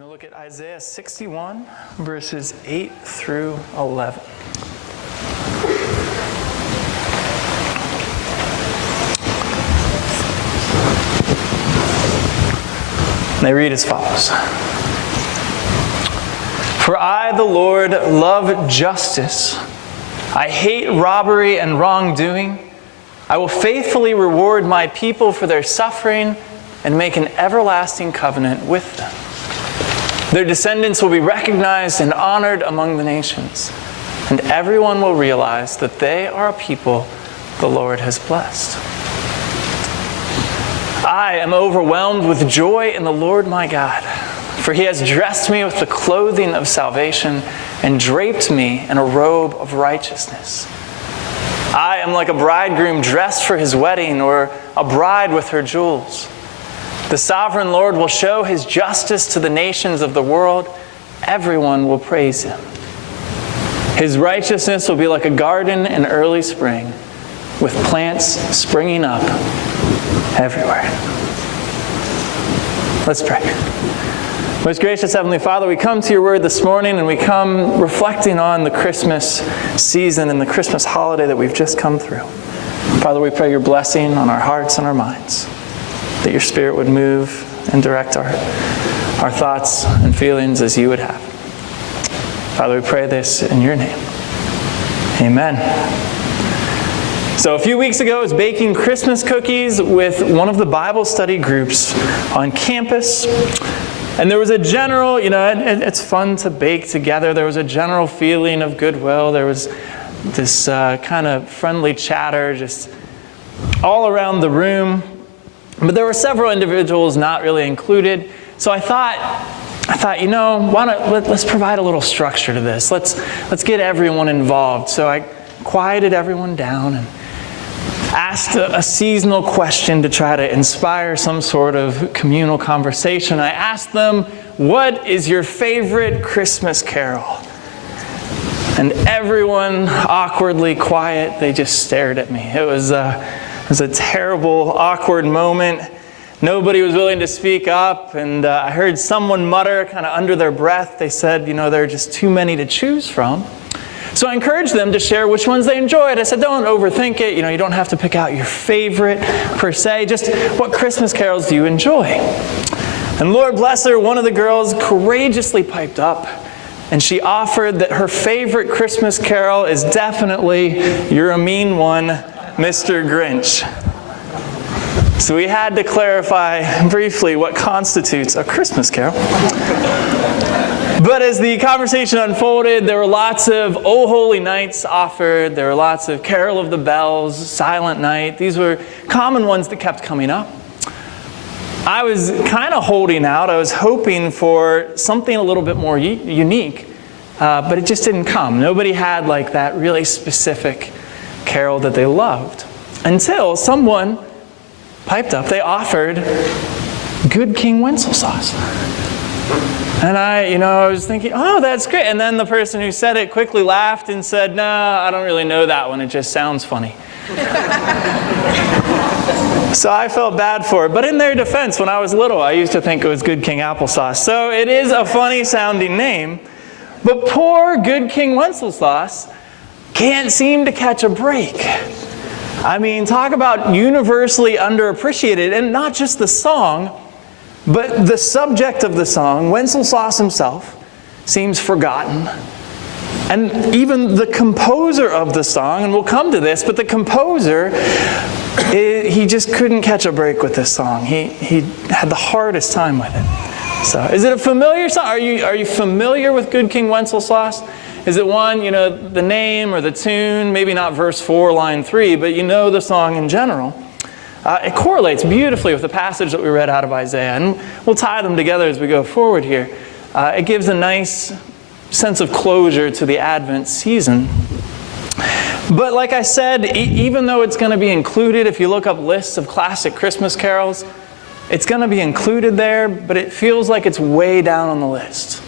We're going to look at Isaiah 61, verses 8 through 11. They read as follows. For I, the Lord, love justice. I hate robbery and wrongdoing. I will faithfully reward my people for their suffering and make an everlasting covenant with them. Their descendants will be recognized and honored among the nations, and everyone will realize that they are a people the Lord has blessed. I am overwhelmed with joy in the Lord my God, for he has dressed me with the clothing of salvation and draped me in a robe of righteousness. I am like a bridegroom dressed for his wedding, or a bride with her jewels. The sovereign Lord will show his justice to the nations of the world. Everyone will praise him. His righteousness will be like a garden in early spring, with plants springing up everywhere. Let's pray. Most gracious Heavenly Father, we come to your word this morning, and we come reflecting on the Christmas season and the Christmas holiday that we've just come through. Father, we pray your blessing on our hearts and our minds, that your Spirit would move and direct our thoughts and feelings as you would have. Father, we pray this in your name. Amen. So a few weeks ago, I was baking Christmas cookies with one of the Bible study groups on campus. And there was a general, it's fun to bake together. There was a general feeling of goodwill. There was this kind of friendly chatter just all around the room. But there were several individuals not really included. So I thought, let's provide a little structure to this. Let's get everyone involved. So I quieted everyone down and asked a seasonal question to try to inspire some sort of communal conversation. I asked them, what is your favorite Christmas carol? And everyone, awkwardly quiet, they just stared at me. It was a terrible, awkward moment. Nobody was willing to speak up, and I heard someone mutter kind of under their breath. They said, there are just too many to choose from. So I encouraged them to share which ones they enjoyed. I said, don't overthink it. You don't have to pick out your favorite per se. Just what Christmas carols do you enjoy? And Lord bless her, one of the girls courageously piped up, and she offered that her favorite Christmas carol is definitely You're a Mean One, Mr. Grinch. So we had to clarify briefly what constitutes a Christmas carol. But as the conversation unfolded, there were lots of Oh Holy Nights offered. There were lots of Carol of the Bells, Silent Night. These were common ones that kept coming up. I was kind of holding out. I was hoping for something a little bit more unique, but it just didn't come. Nobody had like that really specific carol that they loved. Until someone piped up. They offered Good King Wenceslas. And I was thinking, oh, that's great. And then the person who said it quickly laughed and said, no, I don't really know that one. It just sounds funny. So I felt bad for it. But in their defense, when I was little, I used to think it was Good King Applesauce. So it is a funny sounding name. But poor Good King Wenceslas can't seem to catch a break. I mean, talk about universally underappreciated. And not just the song, but the subject of the song, Wenceslas himself, seems forgotten. And even the composer of the song, and we'll come to this, but the composer, he just couldn't catch a break with this song. He had the hardest time with it. So, is it a familiar song? Are you familiar with Good King Wenceslas? Is it one, the name or the tune, maybe not verse 4, line 3, but the song in general? It correlates beautifully with the passage that we read out of Isaiah, and we'll tie them together as we go forward here. It gives a nice sense of closure to the Advent season. But like I said, even though it's going to be included, if you look up lists of classic Christmas carols, it's going to be included there, but it feels like it's way down on the list.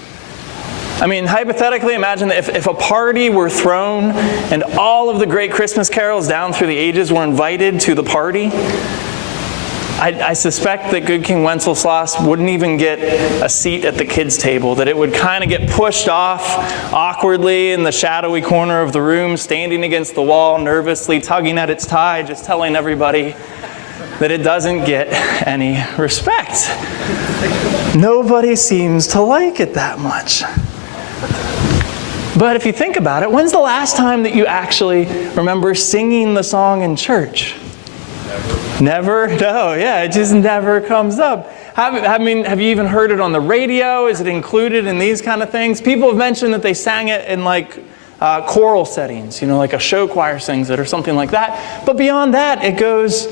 I mean, hypothetically, imagine that if a party were thrown and all of the great Christmas carols down through the ages were invited to the party, I suspect that Good King Wenceslas wouldn't even get a seat at the kids' table, that it would kind of get pushed off awkwardly in the shadowy corner of the room, standing against the wall, nervously tugging at its tie, just telling everybody that it doesn't get any respect. Nobody seems to like it that much. But if you think about it, when's the last time that you actually remember singing the song in church? Never? No, yeah, it just never comes up. Have you even heard it on the radio? Is it included in these kind of things? People have mentioned that they sang it in choral settings, like a show choir sings it or something like that. But beyond that, it goes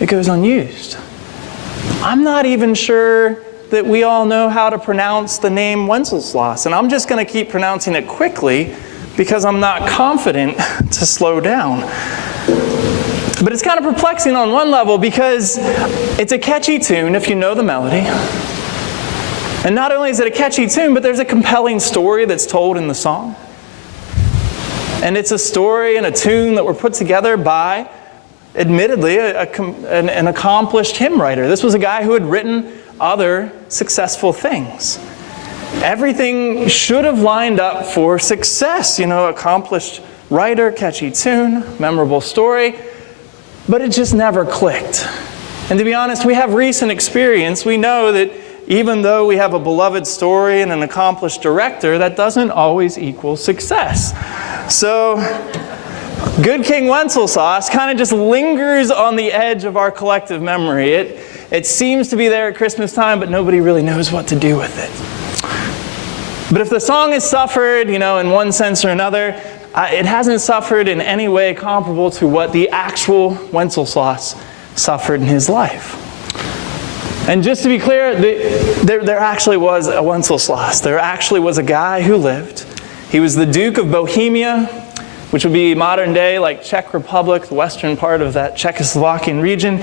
unused. I'm not even sure that we all know how to pronounce the name Wenceslas, and I'm just going to keep pronouncing it quickly because I'm not confident to slow down. But it's kind of perplexing on one level because it's a catchy tune if you know the melody. And not only is it a catchy tune, but there's a compelling story that's told in the song. And it's a story and a tune that were put together by, admittedly, an accomplished hymn writer. This was a guy who had written other successful things. Everything should have lined up for success. Accomplished writer, catchy tune, memorable story. But it just never clicked. And to be honest, we have recent experience. We know that even though we have a beloved story and an accomplished director, that doesn't always equal success. So, Good King Wenceslas kind of just lingers on the edge of our collective memory. It seems to be there at Christmas time, but nobody really knows what to do with it. But if the song has suffered, in one sense or another, it hasn't suffered in any way comparable to what the actual Wenceslas suffered in his life. And just to be clear, there actually was a Wenceslas. There actually was a guy who lived. He was the Duke of Bohemia, which would be modern day like Czech Republic, the western part of that Czechoslovakian region.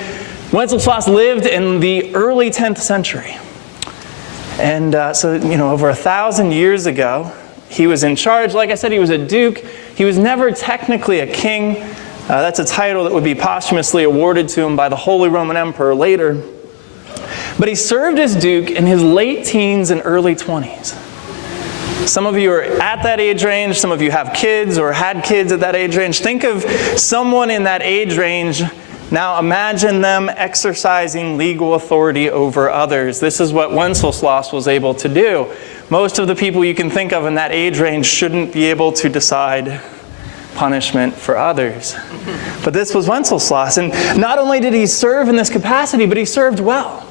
Wenceslas lived in the early 10th century. And over 1,000 years ago, he was in charge. Like I said, he was a duke. He was never technically a king. That's a title that would be posthumously awarded to him by the Holy Roman Emperor later. But he served as duke in his late teens and early 20s. Some of you are at that age range. Some of you have kids or had kids at that age range. Think of someone in that age range. Now imagine them exercising legal authority over others. This is what Wenceslas was able to do. Most of the people you can think of in that age range shouldn't be able to decide punishment for others. But this was Wenceslas. And not only did he serve in this capacity, but he served well.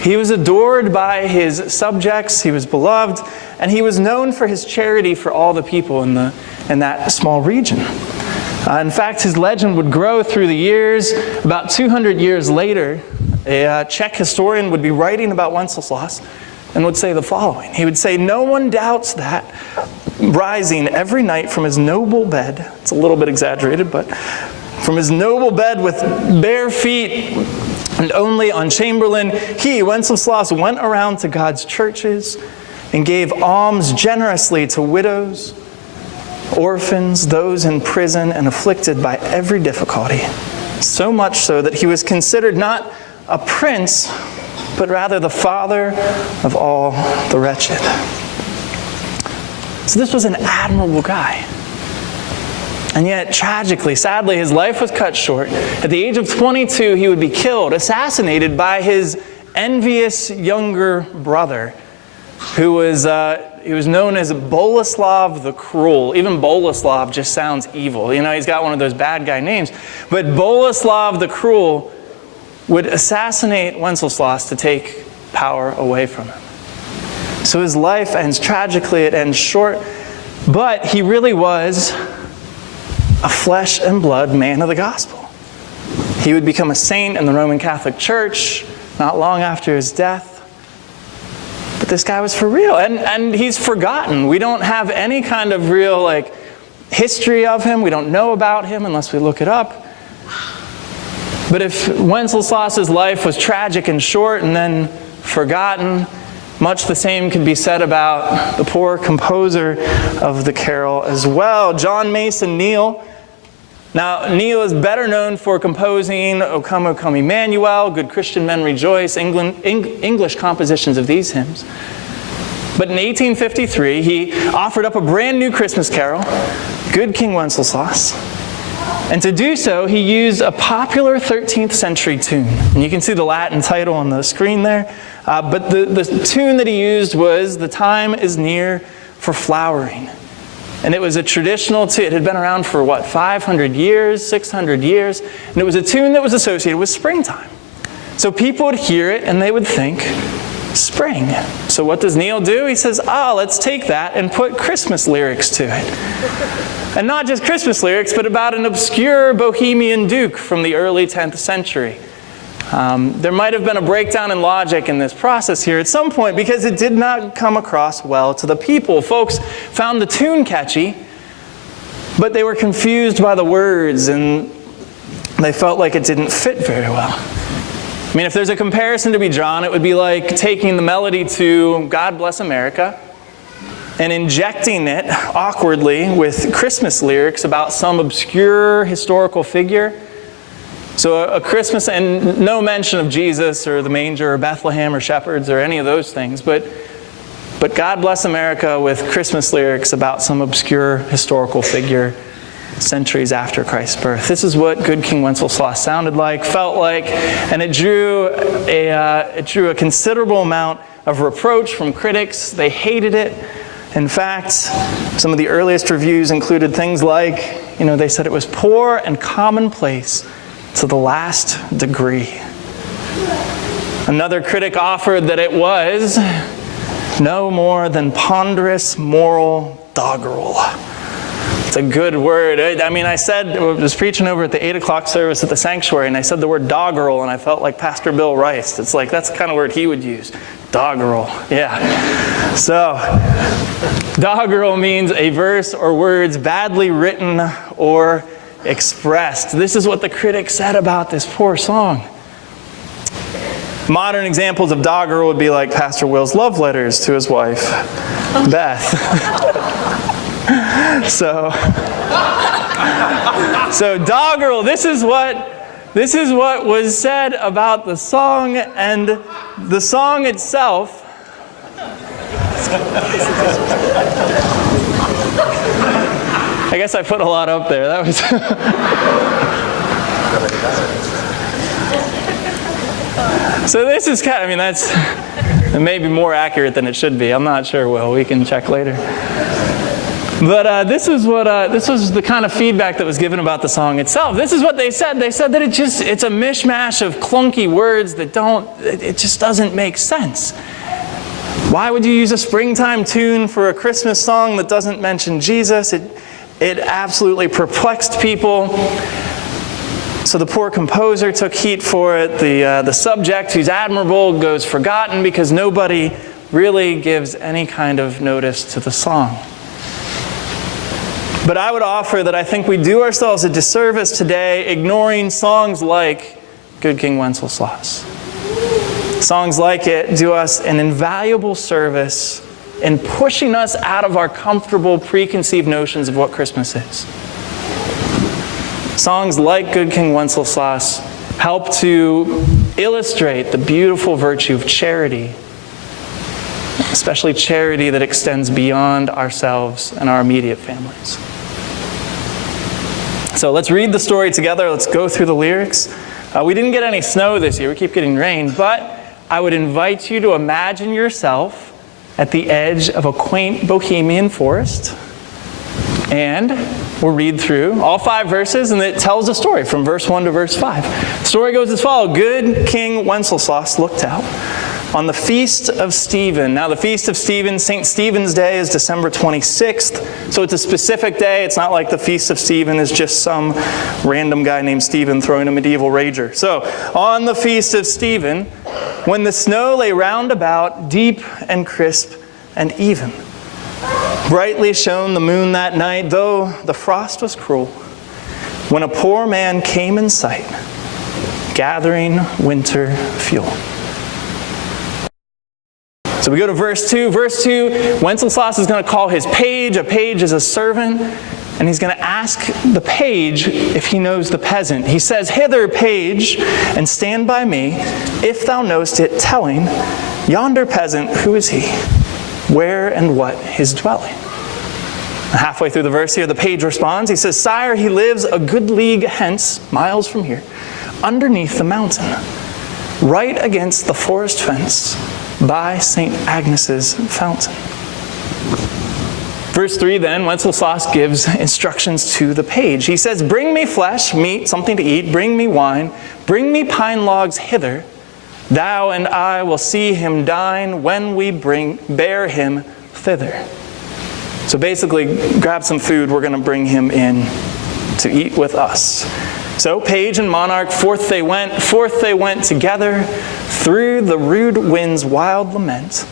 He was adored by his subjects, he was beloved, and he was known for his charity for all the people in that small region. In fact, his legend would grow through the years. About 200 years later, a Czech historian would be writing about Wenceslas and would say the following. He would say, "No one doubts that, rising every night from his noble bed," it's a little bit exaggerated, but from his noble bed with bare feet and only on Chamberlain, he, Wenceslas, went around to God's churches and gave alms generously to widows, orphans, those in prison and afflicted by every difficulty. So much so that he was considered not a prince, but rather the father of all the wretched. So this was an admirable guy. And yet, tragically, sadly, his life was cut short. At the age of 22, he would be killed, assassinated by his envious younger brother, who was known as Boleslav the Cruel. Even Boleslav just sounds evil. He's got one of those bad guy names. But Boleslav the Cruel would assassinate Wenceslas to take power away from him. So his life ends tragically, it ends short, but he really was a flesh and blood man of the gospel. He would become a saint in the Roman Catholic Church not long after his death. But this guy was for real, and he's forgotten. We don't have any kind of real history of him. We don't know about him unless we look it up. But if Wenceslas's life was tragic and short and then forgotten, much the same could be said about the poor composer of the carol as well. John Mason Neal Now, Neil is better known for composing O Come, O Come, Emmanuel, Good Christian Men Rejoice, English compositions of these hymns. But in 1853, he offered up a brand new Christmas carol, Good King Wenceslas. And to do so, he used a popular 13th century tune. And you can see the Latin title on the screen there. But the tune that he used was The Time is Near for Flowering. And it was a traditional tune. It had been around for, 500 years, 600 years. And it was a tune that was associated with springtime. So people would hear it and they would think, spring. So what does Neil do? He says, let's take that and put Christmas lyrics to it. And not just Christmas lyrics, but about an obscure Bohemian duke from the early 10th century. There might have been a breakdown in logic in this process here at some point because it did not come across well to the people. Folks found the tune catchy, but they were confused by the words and they felt like it didn't fit very well. I mean, if there's a comparison to be drawn, it would be like taking the melody to God Bless America and injecting it awkwardly with Christmas lyrics about some obscure historical figure. So a Christmas, and no mention of Jesus or the manger or Bethlehem or shepherds or any of those things, but God Bless America with Christmas lyrics about some obscure historical figure centuries after Christ's birth. This is what Good King Wenceslas sounded like, felt like, and it drew a considerable amount of reproach from critics. They hated it. In fact, some of the earliest reviews included things like, they said it was poor and commonplace to the last degree. Another critic offered that it was no more than ponderous moral doggerel. It's a good word. I was preaching over at the 8 o'clock service at the sanctuary, and I said the word doggerel, and I felt like Pastor Bill Rice. It's like, that's the kind of word he would use. Doggerel, yeah. So, doggerel means a verse or words badly written or expressed. This is what the critics said about this poor song. Modern examples of doggerel would be like Pastor Will's love letters to his wife, Beth. So doggerel, this is what was said about the song, and the song itself I guess I put a lot up there. That was So this is that may be more accurate than it should be. I'm not sure, Will. We can check later. But this was the kind of feedback that was given about the song itself. This is what they said. They said that it's a mishmash of clunky words that it just doesn't make sense. Why would you use a springtime tune for a Christmas song that doesn't mention Jesus? It absolutely perplexed people. So the poor composer took heat for it. The subject, who's admirable, goes forgotten because nobody really gives any kind of notice to the song. But I would offer that I think we do ourselves a disservice today ignoring songs like Good King Wenceslas. Songs like it do us an invaluable service in pushing us out of our comfortable preconceived notions of what Christmas is. Songs like Good King Wenceslas help to illustrate the beautiful virtue of charity, especially charity that extends beyond ourselves and our immediate families. So let's read the story together. Let's go through the lyrics. We didn't get any snow this year. We keep getting rain. But I would invite you to imagine yourself at the edge of a quaint bohemian forest. And we'll read through all 5 verses, and it tells a story from verse 1 to verse 5. The story goes as follows. Good King Wenceslas looked out on the Feast of Stephen. Now, the Feast of Stephen, St. Stephen's Day, is December 26th. So it's a specific day. It's not like the Feast of Stephen is just some random guy named Stephen throwing a medieval rager. So, on the Feast of Stephen, when the snow lay round about, deep and crisp and even, brightly shone the moon that night, though the frost was cruel, when a poor man came in sight, gathering winter fuel. So we go to verse 2. Verse 2, Wenceslas is going to call his page. A page is a servant. And he's going to ask the page if he knows the peasant. He says, "Hither, page, and stand by me. If thou knowest it, telling, yonder peasant, who is he? Where and what his dwelling?" Halfway through the verse here, the page responds. He says, "Sire, he lives a good league hence, miles from here, underneath the mountain, right against the forest fence, by St. Agnes's fountain." Verse 3 then, Wenceslas gives instructions to the page. He says, "Bring me flesh, meat, something to eat, bring me wine, bring me pine logs hither. Thou and I will see him dine when we bear him thither." So basically, grab some food, we're going to bring him in to eat with us. So page and monarch, forth they went together through the rude wind's wild lament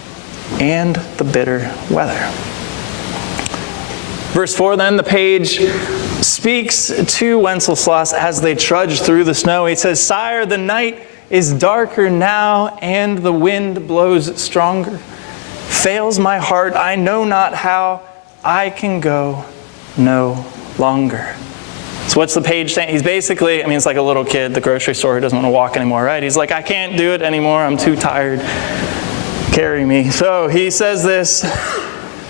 and the bitter weather. Verse 4 then, the page speaks to Wenceslas as they trudge through the snow. He says, "Sire, the night is darker now, and the wind blows stronger. Fails my heart, I know not how, I can go no longer." So what's the page saying? He's basically, it's like a little kid at the grocery store who doesn't want to walk anymore, right? He's like, "I can't do it anymore, I'm too tired. Carry me." So he says this.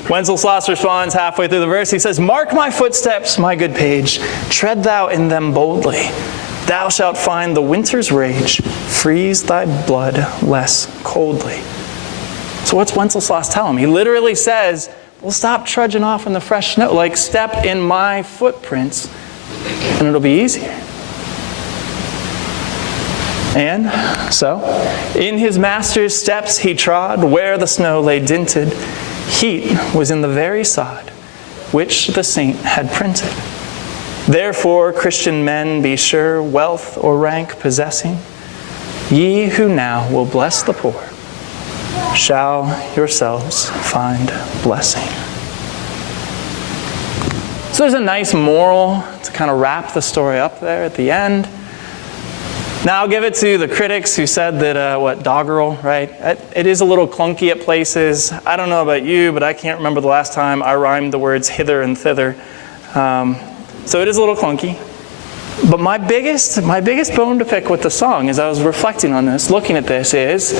Wenceslas responds halfway through the verse. He says, "Mark my footsteps, my good page. Tread thou in them boldly. Thou shalt find the winter's rage. Freeze thy blood less coldly." So what's Wenceslas tell him? He literally says, "Well, stop trudging off in the fresh snow. Like, step in my footprints, and it'll be easier." And so, in his master's steps he trod, where the snow lay dinted. Heat was in the very sod, which the saint had printed. Therefore, Christian men, be sure, wealth or rank possessing, ye who now will bless the poor, shall yourselves find blessing. So there's a nice moral to kind of wrap the story up there at the end. Now I'll give it to the critics who said that, doggerel, right? It is a little clunky at places. I don't know about you, but I can't remember the last time I rhymed the words hither and thither. So it is a little clunky. But my biggest bone to pick with the song, as I was reflecting on this, looking at this, is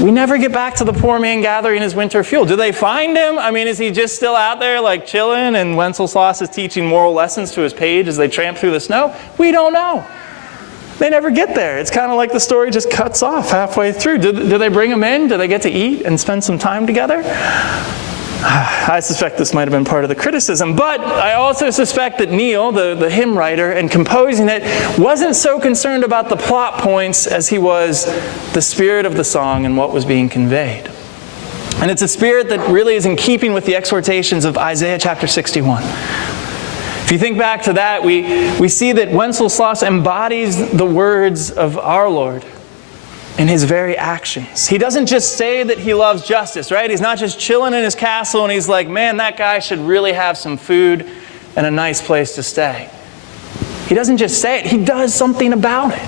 we never get back to the poor man gathering his winter fuel. Do they find him? Is he just still out there like chilling and Wenceslas is teaching moral lessons to his page as they tramp through the snow? We don't know. They never get there. It's kind of like the story just cuts off halfway through. Do they bring him in? Do they get to eat and spend some time together? I suspect this might have been part of the criticism, but I also suspect that Neil, the hymn writer and composing it, wasn't so concerned about the plot points as he was the spirit of the song and what was being conveyed. And it's a spirit that really is in keeping with the exhortations of Isaiah chapter 61. If you think back to that, we see that Wenceslas embodies the words of our Lord in his very actions. He doesn't just say that he loves justice, right? He's not just chilling in his castle and he's like, "Man, that guy should really have some food and a nice place to stay." He doesn't just say it, he does something about it.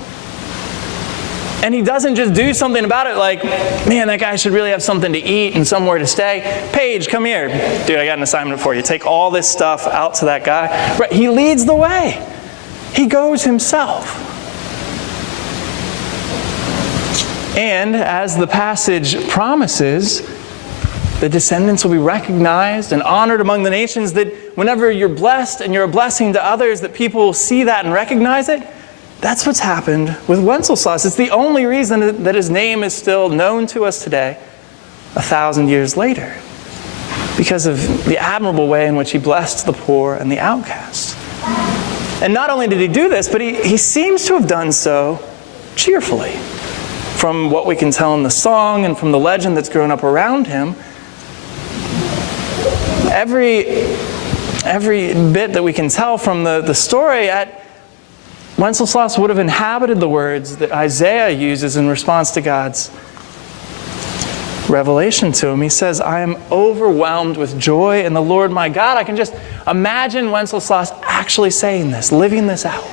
And he doesn't just do something about it like, "Man, that guy should really have something to eat and somewhere to stay. Paige, come here. Dude, I got an assignment for you. Take all this stuff out to that guy." Right? He leads the way. He goes himself. And as the passage promises, the descendants will be recognized and honored among the nations, that whenever you're blessed and you're a blessing to others, that people will see that and recognize it. That's what's happened with Wenceslas. It's the only reason that his name is still known to us today, 1,000 years later, because of the admirable way in which he blessed the poor and the outcasts. And not only did he do this, but he seems to have done so cheerfully. From what we can tell in the song and from the legend that's grown up around him, every bit that we can tell from the story, Wenceslas would have inhabited the words that Isaiah uses in response to God's revelation to him. He says, "I am overwhelmed with joy in the Lord my God." I can just imagine Wenceslas actually saying this, living this out.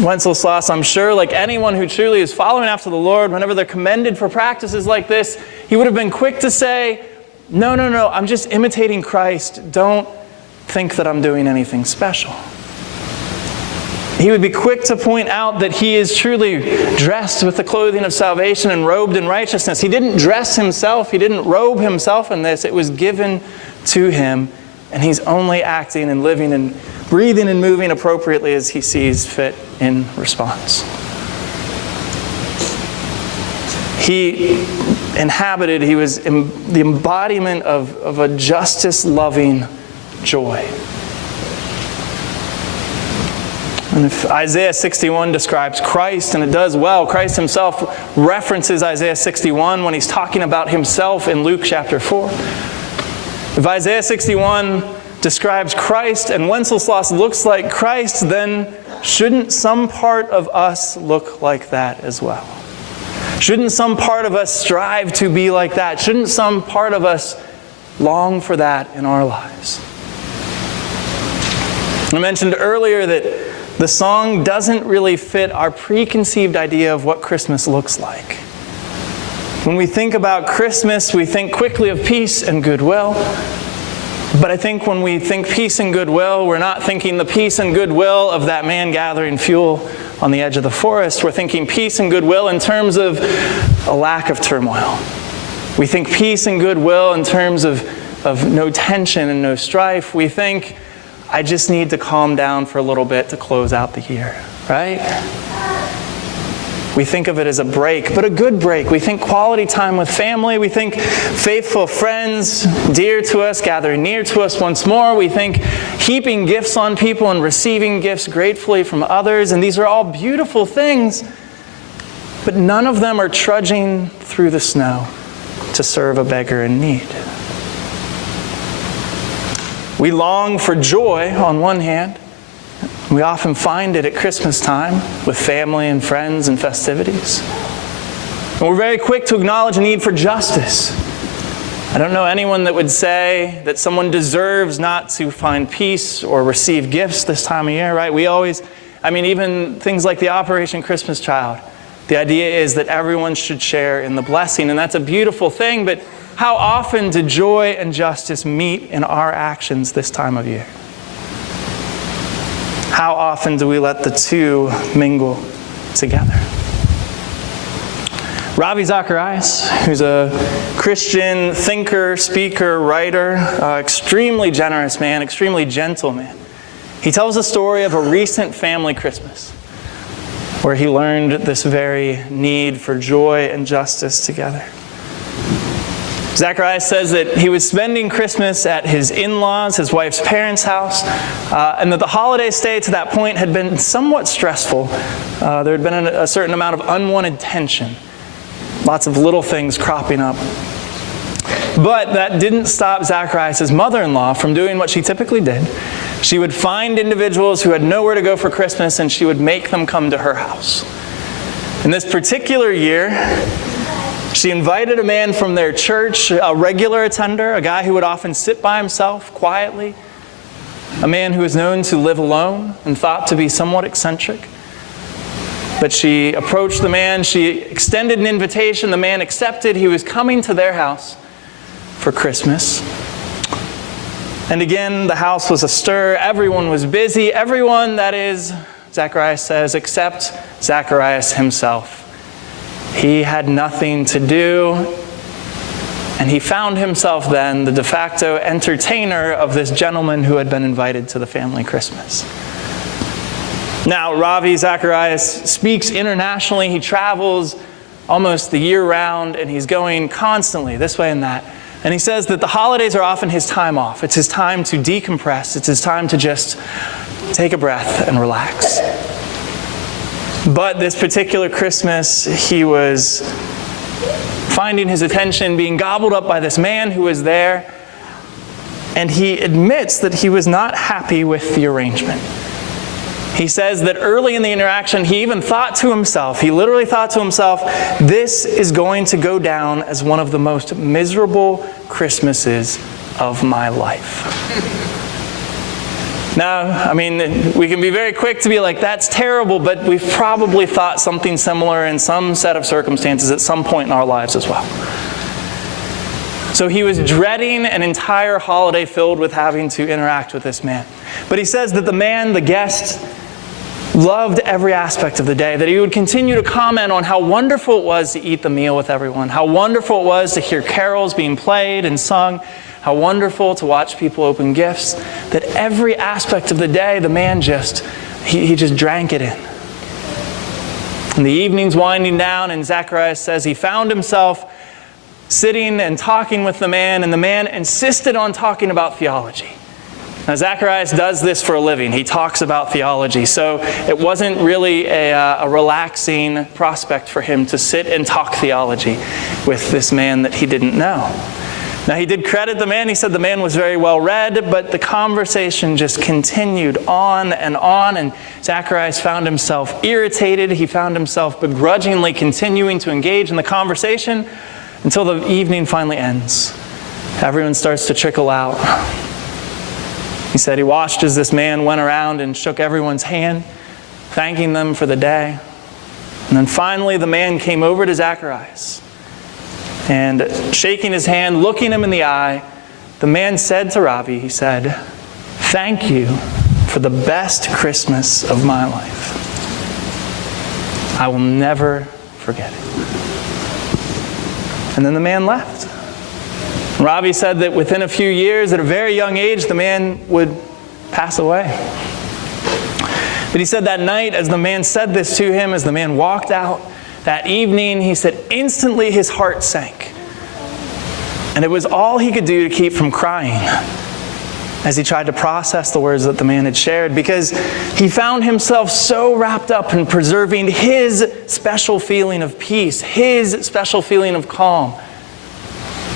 Wenceslas, I'm sure, like anyone who truly is following after the Lord, whenever they're commended for practices like this, he would have been quick to say, no, I'm just imitating Christ. Don't think that I'm doing anything special. He would be quick to point out that he is truly dressed with the clothing of salvation and robed in righteousness. He didn't dress himself. He didn't robe himself in this. It was given to him, and he's only acting and living and breathing and moving appropriately as he sees fit in response. He was the embodiment of a justice-loving joy. And if Isaiah 61 describes Christ, and it does well, Christ himself references Isaiah 61 when he's talking about himself in Luke chapter 4. If Isaiah 61 describes Christ and Wenceslas looks like Christ, then shouldn't some part of us look like that as well? Shouldn't some part of us strive to be like that? Shouldn't some part of us long for that in our lives? I mentioned earlier that the song doesn't really fit our preconceived idea of what Christmas looks like. When we think about Christmas, we think quickly of peace and goodwill. But I think when we think peace and goodwill, we're not thinking the peace and goodwill of that man gathering fuel on the edge of the forest. We're thinking peace and goodwill in terms of a lack of turmoil. We think peace and goodwill in terms of no tension and no strife. We think, I just need to calm down for a little bit to close out the year, right? We think of it as a break, but a good break. We think quality time with family. We think faithful friends dear to us, gathering near to us once more. We think heaping gifts on people and receiving gifts gratefully from others. And these are all beautiful things, but none of them are trudging through the snow to serve a beggar in need. We long for joy on one hand. We often find it at Christmas time with family and friends and festivities. And we're very quick to acknowledge a need for justice. I don't know anyone that would say that someone deserves not to find peace or receive gifts this time of year, right? Even things like the Operation Christmas Child. The idea is that everyone should share in the blessing, and that's a beautiful thing, but how often do joy and justice meet in our actions this time of year? How often do we let the two mingle together? Ravi Zacharias, who's a Christian thinker, speaker, writer, extremely generous man, extremely gentle man. He tells a story of a recent family Christmas where he learned this very need for joy and justice together. Zacharias says that he was spending Christmas at his in-laws, his wife's parents' house, and that the holiday stay to that point had been somewhat stressful. There had been a certain amount of unwanted tension, lots of little things cropping up. But that didn't stop Zacharias' mother-in-law from doing what she typically did. She would find individuals who had nowhere to go for Christmas, and she would make them come to her house. In this particular year, she invited a man from their church, a regular attender, a guy who would often sit by himself quietly, a man who was known to live alone and thought to be somewhat eccentric. But she approached the man, she extended an invitation, the man accepted. He was coming to their house for Christmas. And again, the house was astir, everyone was busy, everyone, that is, Zacharias says, except Zacharias himself. He had nothing to do, and he found himself then the de facto entertainer of this gentleman who had been invited to the family Christmas. Now, Ravi Zacharias speaks internationally. He travels almost the year round, and he's going constantly this way and that. And he says that the holidays are often his time off. It's his time to decompress. It's his time to just take a breath and relax. But this particular Christmas, he was finding his attention being gobbled up by this man who was there, and he admits that he was not happy with the arrangement. He says that early in the interaction, he even thought to himself, he literally thought to himself, this is going to go down as one of the most miserable Christmases of my life. Now, we can be very quick to be like, that's terrible, but we've probably thought something similar in some set of circumstances at some point in our lives as well. So he was dreading an entire holiday filled with having to interact with this man. But he says that the man, the guest, loved every aspect of the day, that he would continue to comment on how wonderful it was to eat the meal with everyone, how wonderful it was to hear carols being played and sung, how wonderful to watch people open gifts, that every aspect of the day, the man he just drank it in. And the evening's winding down, and Zacharias says he found himself sitting and talking with the man, and the man insisted on talking about theology. Now, Zacharias does this for a living. He talks about theology. So it wasn't really a relaxing prospect for him to sit and talk theology with this man that he didn't know. Now, he did credit the man. He said the man was very well read, but the conversation just continued on, and Zacharias found himself irritated. He found himself begrudgingly continuing to engage in the conversation until the evening finally ends. Everyone starts to trickle out. He said he watched as this man went around and shook everyone's hand, thanking them for the day. And then finally the man came over to Zacharias. And shaking his hand, looking him in the eye, the man said to Ravi, he said, "Thank you for the best Christmas of my life. I will never forget it." And then the man left. Ravi said that within a few years, at a very young age, the man would pass away. But he said that night, as the man said this to him, as the man walked out that evening, he said instantly his heart sank. And it was all he could do to keep from crying as he tried to process the words that the man had shared, because he found himself so wrapped up in preserving his special feeling of peace, his special feeling of calm,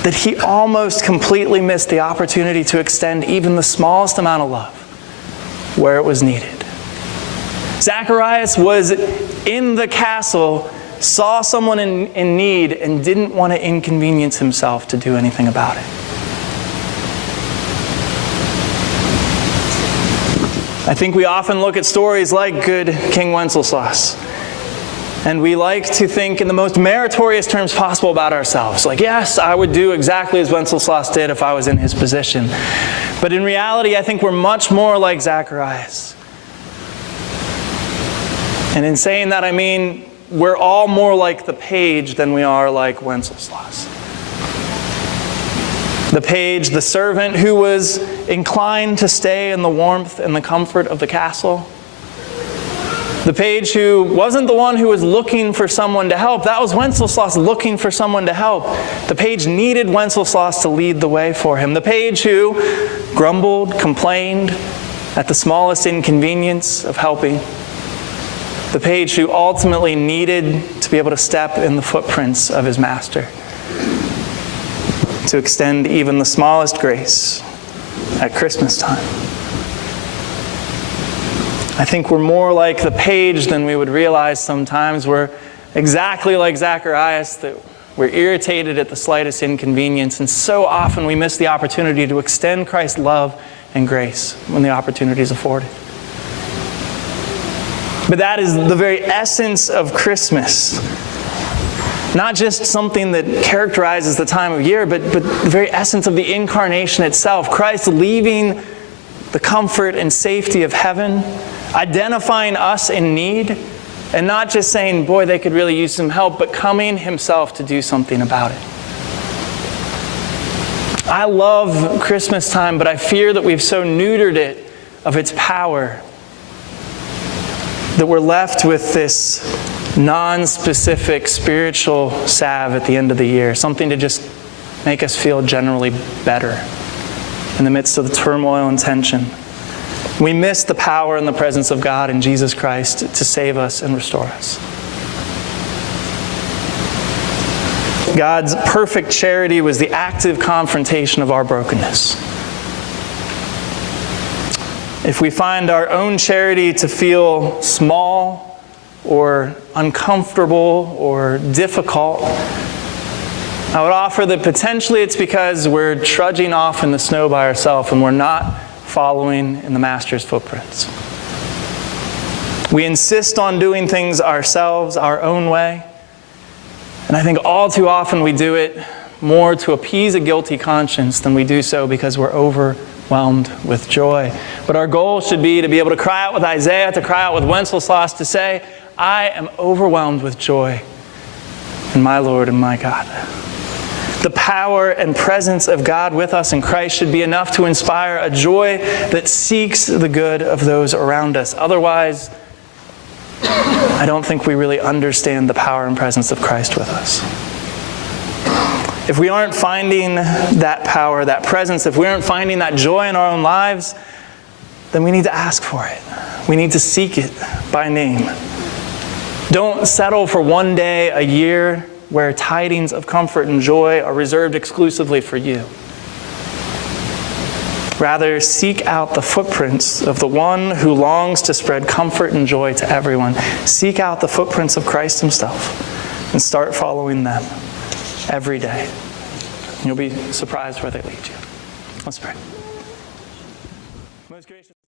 that he almost completely missed the opportunity to extend even the smallest amount of love where it was needed. Zacharias was in the castle, saw someone in need, and didn't want to inconvenience himself to do anything about it. I think we often look at stories like Good King Wenceslas, and we like to think in the most meritorious terms possible about ourselves. Like, yes, I would do exactly as Wenceslas did if I was in his position. But in reality, I think we're much more like Zacharias. And in saying that, I mean we're all more like the page than we are like Wenceslas. The page, the servant who was inclined to stay in the warmth and the comfort of the castle. The page who wasn't the one who was looking for someone to help. That was Wenceslas looking for someone to help. The page needed Wenceslas to lead the way for him. The page who grumbled, complained at the smallest inconvenience of helping. The page who ultimately needed to be able to step in the footprints of his master, to extend even the smallest grace at Christmas time. I think we're more like the page than we would realize sometimes. We're exactly like Zacharias, that we're irritated at the slightest inconvenience, and so often we miss the opportunity to extend Christ's love and grace when the opportunity is afforded. But that is the very essence of Christmas. Not just something that characterizes the time of year, but the very essence of the incarnation itself. Christ leaving the comfort and safety of heaven, identifying us in need, and not just saying, boy, they could really use some help, but coming himself to do something about it. I love Christmas time, but I fear that we've so neutered it of its power that we're left with this non-specific spiritual salve at the end of the year, something to just make us feel generally better in the midst of the turmoil and tension. We miss the power and the presence of God in Jesus Christ to save us and restore us. God's perfect charity was the active confrontation of our brokenness. If we find our own charity to feel small or uncomfortable or difficult, I would offer that potentially it's because we're trudging off in the snow by ourselves and we're not following in the Master's footprints. We insist on doing things ourselves, our own way, And I think all too often we do it more to appease a guilty conscience than we do so because we're overwhelmed with joy. But our goal should be to be able to cry out with Isaiah, to cry out with Wenceslas, to say, I am overwhelmed with joy in my Lord and my God. The power and presence of God with us in Christ should be enough to inspire a joy that seeks the good of those around us. Otherwise, I don't think we really understand the power and presence of Christ with us. If we aren't finding that power, that presence, if we aren't finding that joy in our own lives, then we need to ask for it. We need to seek it by name. Don't settle for one day a year where tidings of comfort and joy are reserved exclusively for you. Rather, seek out the footprints of the one who longs to spread comfort and joy to everyone. Seek out the footprints of Christ himself and start following them every day. You'll be surprised where they lead you. Let's pray.